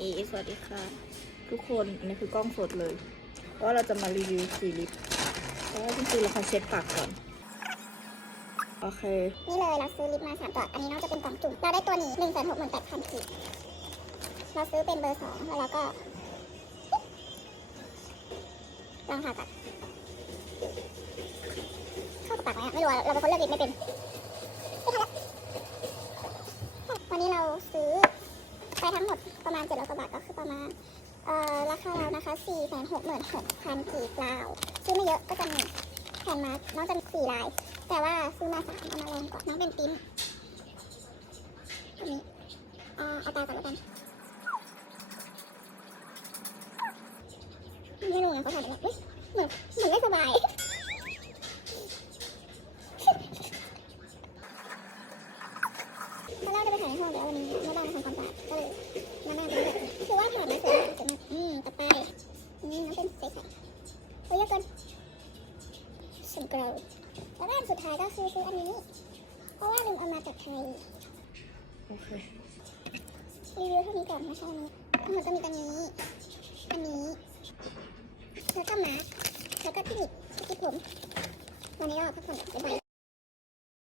อีสวัสดีค่ะ ทุกคน อันนี้คือกล้องสดเลยเพราะว่าเราจะมารีวิวสีลิปเพราะว่าจริงๆเราขอเช็ดปากก่อน โอเค นี่เลยเราซื้อลิปมาสามตัวอันนี้น่าจะเป็นกล่องจุ่มเราได้ตัวนี้หนึ่งแสนหกหมื่นแปดพันขีดเราซื้อเป็นเบอร์สองแล้วเราก็ลองทาตัดเข้ากับปากไหมอะไม่รู้เราเป็นคนเลือกลิปไม่เป็นไม่ทันละวันนี้เราซื้อไปทั้งหมด ประมาณเจ็ดร้อยกว่าบาทก็คือประมาณราคาเรานะคะสี่แสนหกหมื่นหกพันกีบลาวซื้อไม่เยอะก็จะมีแผ่นมาร์กน้องจะมีสี่ลาย แต่ว่าซื้อมาสามเอามาลองก่อนน้องเป็นติ้มตัวนี้อ่เอาตาก่อนแล้วกันไม่รู้ไงเขาถ่ายแบบเอ๊ะเหมือนเหมือนไม่สบายตอนแรกจะไปถ่ายในห้องแต่ว่าวันนี้แม่บ้านก็เลยมานั่งตรงนี้คือว่าถ่ายมาสวยมากสวยมากอืมต่อไป องเป็นใสๆโอ้ยเยอะเกินฉันเกลาแล้วก็อันสุดท้ายก็คือซื้ออันนี้ เพราะว่าลืมเอามาจากไทยโอเครีวิวเท่านี้ก่อนไม่ใช่อันนี้ทั้งหมดก็มีอันนี้ อันนี้ แล้วก็มาร์คแล้วก็ที่หนีบที่ผม วันนี้ก็พักผ่อนบ๊ายบาย